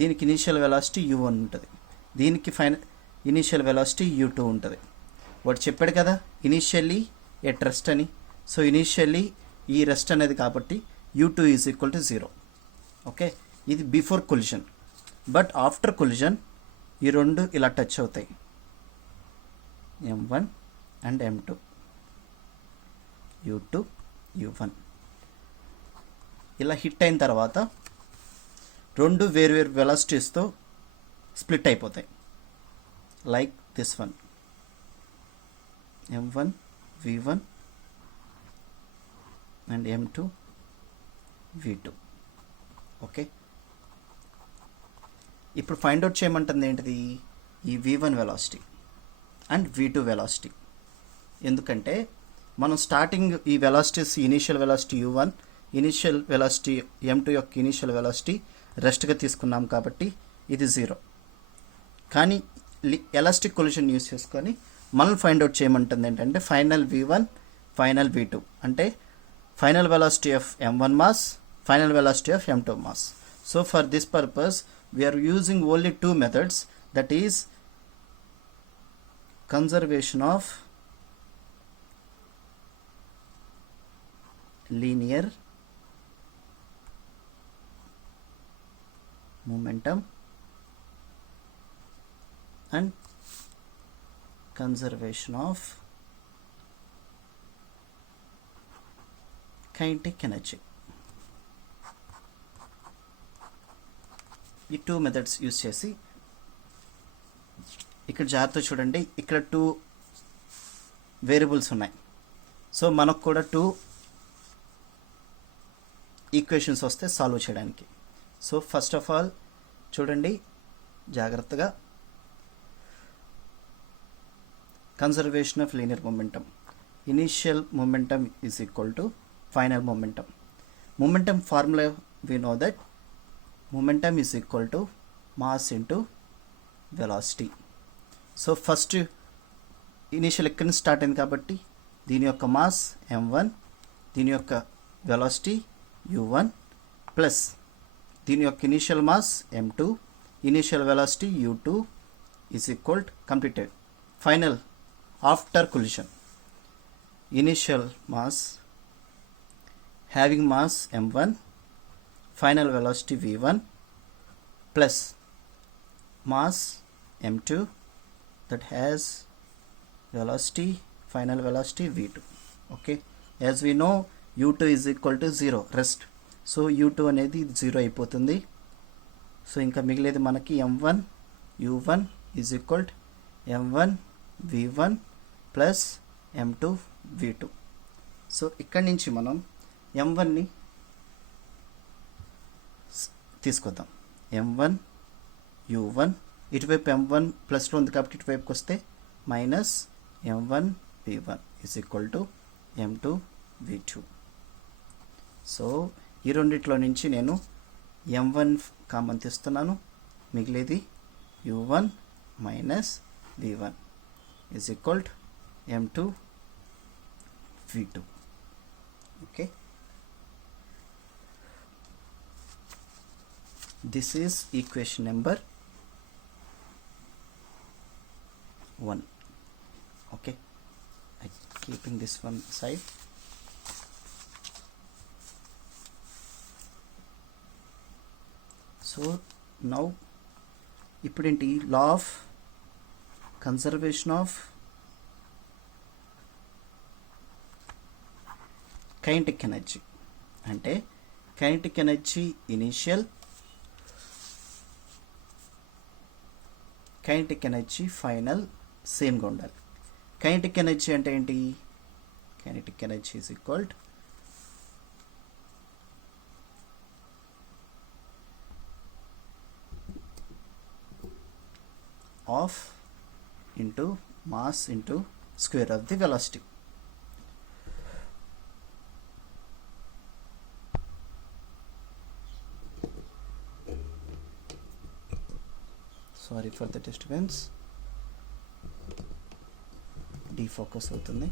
దీనికి initial velocity u1 ఉంటుంది, దీనికి ఇనీషియల్ వెలాసిటీ u2 ఉంటుంది. వాడు చెప్పాడు కదా ఇనీషియల్లీ ఎట్ రెస్ట్ అని. సో ఇనీషియల్లీ ఈ రెస్ట్ అనేది కాబట్టి u2 is equal to 0. Okay, ఇది before collision. But after collision ఈ రెండు ఇలా టచ్ అవుతాయి, m1 and m2, u2 u1 ఇలా హిట్ అయిన తర్వాత రెండు వేరు వెలాసిటీస్తో స్ప్లిట్ అయిపోతాయి. Like this one, m1 v1 and m2 v2. Okay, ఇప్పుడు ఫైండ్ అవుట్ చేయమంటుంది ఏంటిది, ఈ v1 velocity and v2 velocity. ఎందుకంటే మనం స్టార్టింగ్ ఈ velocities initial velocity u1, initial velocity m2 యొక్క ఇనీషియల్ వెలాసిటీ రెస్ట్గా తీసుకున్నాం కాబట్టి ఇది 0. కానీ ఎలాస్టిక్ కొలిషన్ యూస్ చేసుకొని మనం ఫైండ్ అవుట్ చేయమంటుంది ఏంటంటే ఫైనల్ v1 ఫైనల్ v2, అంటే final velocity of m1 mass, final velocity of m2 mass. So for this purpose we are using only two methods, that is conservation of linear momentum and conservation of kinetic energy. ఈ two methods use చేసి ఇక్కడ జాగ్రత్త చూడండి, ఇక్కడ 2 variables ఉన్నాయి. So మనకు కూడా 2 equations వస్తే సాల్వ్ చేయడానికి. సో ఫస్ట్ ఆఫ్ ఆల్ చూడండి జాగ్రత్తగా, conservation of linear momentum. Initial momentum is equal to final momentum. Momentum formula we know that momentum is equal to mass into velocity. So first initial ఎక్కడి నుంచి start అయింది కాబట్టి దీని యొక్క mass m1, దీని యొక్క వెలాసిటీ u1 ప్లస్ దీని యొక్క initial mass m2, initial velocity u2 is equal completed. Final after collision initial mass having mass m1, final velocity v1 plus mass m2 that has velocity final velocity v2. Okay, as we know u2 is equal to 0 rest, so u2 అనేది 0 అయిపోతుంది. So ఇంకా మిగిలేది మనకి m1 u1 is equal to m1 v1 plus m2 v2. So ఇక్కడి నుంచి మనం m1ని తీసుకొద్దాం. m1 u1 ఇటువైపు m1 ప్లస్లో ఉంది కాబట్టి ఇటువైపుకి వస్తే minus m1 v1 is equal to m2 v2. So ఈ రెండిట్లో నుంచి నేను m1 కామన్ తీస్తున్నాను, మిగిలేది u1 minus v1 is equal to m2 v2. Okay, this is equation number 1. Okay, I'm keeping this one aside. So now ఇప్పుడేంటి law of conservation of kinetic energy. అంటే kinetic energy initial, kinetic energy final సేమ్గా ఉండాలి. Kinetic energy అంటే ఏంటి, kinetic energy is equal half into mass into square of the velocity. Sorry for the disturbance, defocus అవుతుంది.